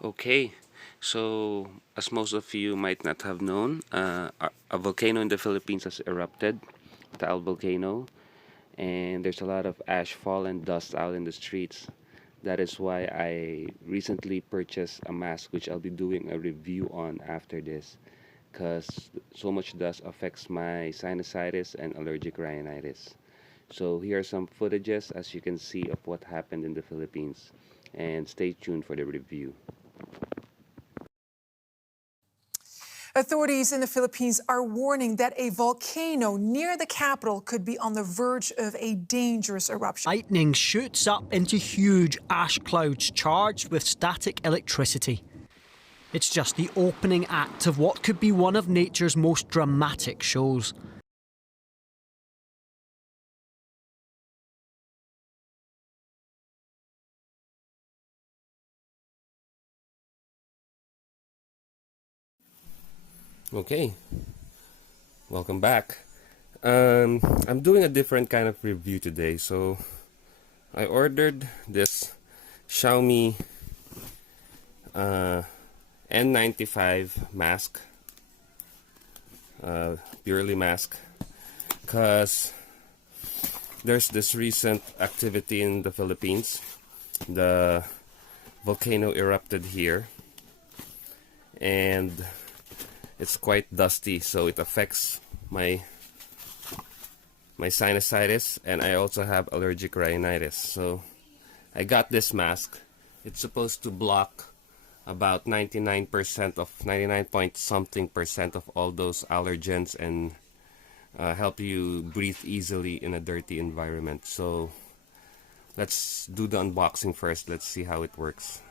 Okay, so as most of you might not have known, a volcano in the Philippines has erupted, Taal volcano, and there's a lot of ash fall and dust out in the streets. That is why I recently purchased a mask, which I'll be doing a review on after this, because so much dust affects my sinusitis and allergic rhinitis. So here are some footages, as you can see, of what happened in the Philippines, and stay tuned for the review. Authorities in the Philippines are warning that a volcano near the capital could be on the verge of a dangerous eruption. Lightning shoots up into huge ash clouds charged with static electricity. It's just the opening act of what could be one of nature's most dramatic shows. Okay, welcome back. I'm doing a different kind of review today. So I ordered this Xiaomi N95 mask, purely mask, because there's this recent activity in the Philippines. The volcano erupted here, and it's quite dusty, so it affects my sinusitis, and I also have allergic rhinitis. So I got this mask. It's supposed to block about 99 point something percent of all those allergens and help you breathe easily in a dirty environment. So let's do the unboxing first. Let's see how it works.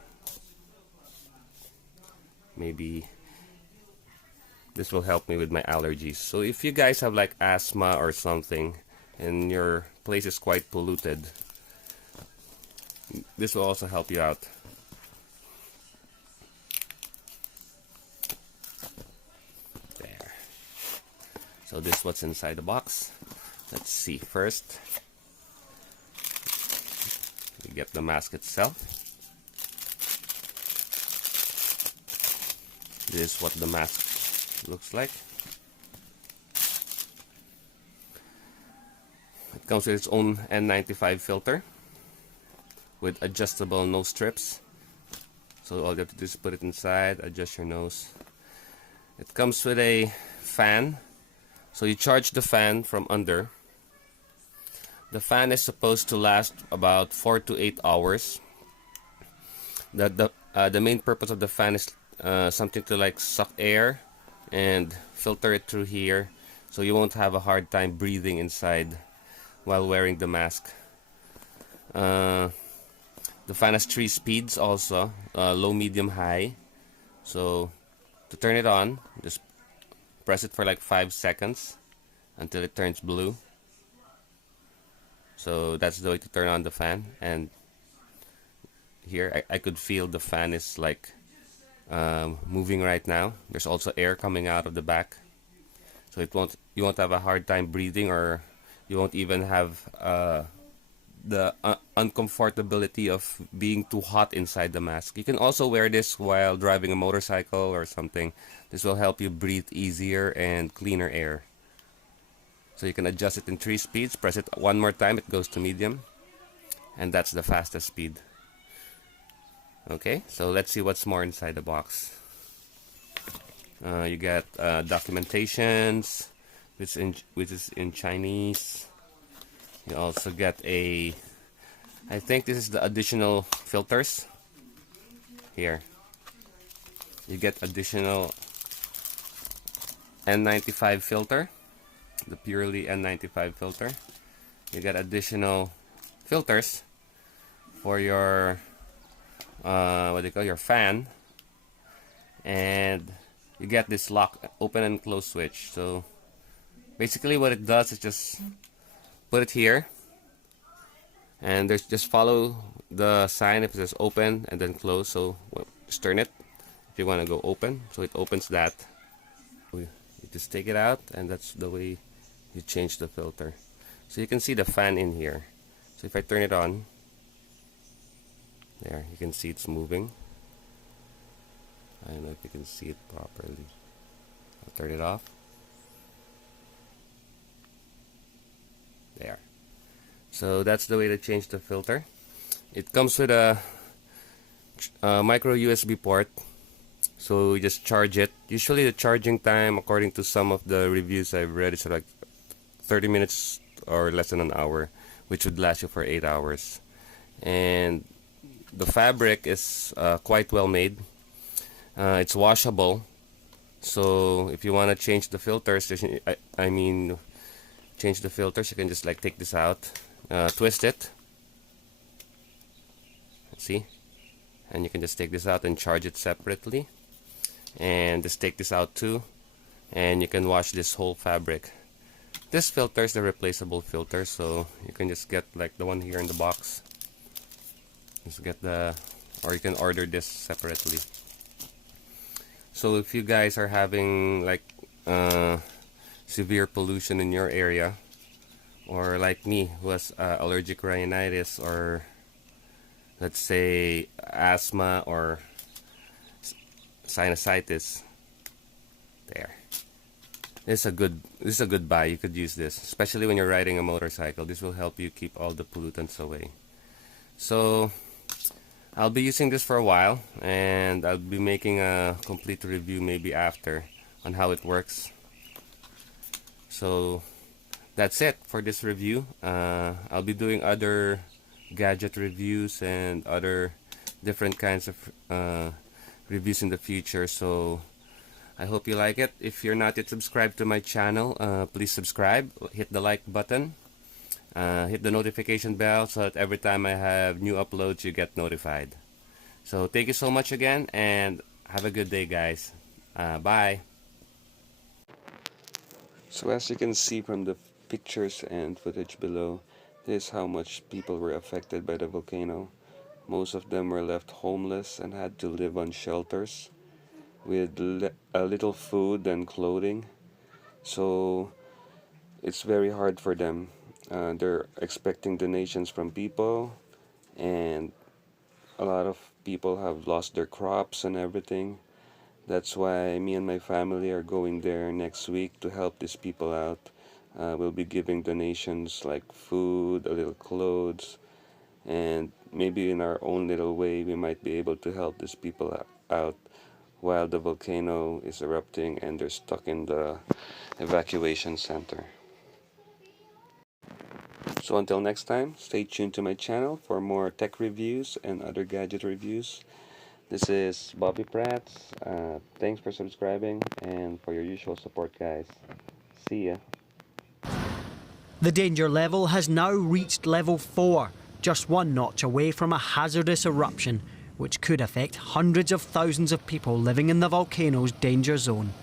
Maybe this will help me with my allergies. So if you guys have like asthma or something and your place is quite polluted, this will also help you out. There. So this is what's inside the box. Let's see first. We get the mask itself. This is what the mask looks like. It comes with its own N95 filter with adjustable nose strips. So all you have to do is put it inside, adjust your nose. It comes with a fan. So you charge the fan from under. The fan is supposed to last about 4 to 8 hours. The main purpose of the fan is something to like suck air and filter it through here, so you won't have a hard time breathing inside while wearing the mask. The fan has 3 speeds also, low, medium, high. So to turn it on, just press it for like 5 seconds until it turns blue. So that's the way to turn on the fan. And here I could feel the fan is like moving right now. There's also air coming out of the back, so you won't have a hard time breathing, or you won't even have the uncomfortability of being too hot inside the mask. You can also wear this while driving a motorcycle or something. This will help you breathe easier and cleaner air. So you can adjust it in 3 speeds. Press it one more time, it goes to medium, and that's the fastest speed. Okay, so let's see what's more inside the box. You get documentations, which is in Chinese. You also get I think this is the additional filters. Here, you get additional N95 filter, the purely N95 filter. You get additional filters for your your fan, and you get this lock, open and close switch. So basically what it does is just put it here, and there's just follow the sign if it says open and then close. So just turn it if you want to go open, so it opens that. You just take it out, and that's the way you change the filter. So you can see the fan in here. So if I turn it on, there, you can see it's moving. I don't know if you can see it properly. I'll turn it off. There. So that's the way to change the filter. It comes with a micro USB port, so you just charge it. Usually the charging time, according to some of the reviews I've read, is like 30 minutes or less than an hour, which would last you for 8 hours. And the fabric is quite well made. It's washable, so if you want to change the filters, change the filters, you can just like take this out, twist it, see, and you can just take this out and charge it separately, and just take this out too, and you can wash this whole fabric. This filter is the replaceable filter, so you can just get like the one here in the box. Just get or you can order this separately. So if you guys are having like severe pollution in your area, or like me who has allergic rhinitis, or let's say asthma or sinusitis, there. This is a good buy. You could use this, especially when you're riding a motorcycle. This will help you keep all the pollutants away. So I'll be using this for a while, and I'll be making a complete review maybe after on how it works. So that's it for this review. I'll be doing other gadget reviews and other different kinds of reviews in the future, so I hope you like it. If you're not yet subscribed to my channel, please subscribe, hit the like button, hit the notification bell so that every time I have new uploads you get notified. So thank you so much again, and have a good day, guys. Bye. So as you can see from the pictures and footage below, this is how much people were affected by the volcano. Most of them were left homeless and had to live on shelters with a little food and clothing. So it's very hard for them. They're expecting donations from people, and a lot of people have lost their crops and everything. That's why me and my family are going there next week to help these people out. We'll be giving donations like food, a little clothes, and maybe in our own little way we might be able to help these people out while the volcano is erupting and they're stuck in the evacuation center. So until next time, stay tuned to my channel for more tech reviews and other gadget reviews. This is Bobby Prats. Thanks for subscribing and for your usual support, guys. See ya. The danger level has now reached level 4, just one notch away from a hazardous eruption, which could affect hundreds of thousands of people living in the volcano's danger zone.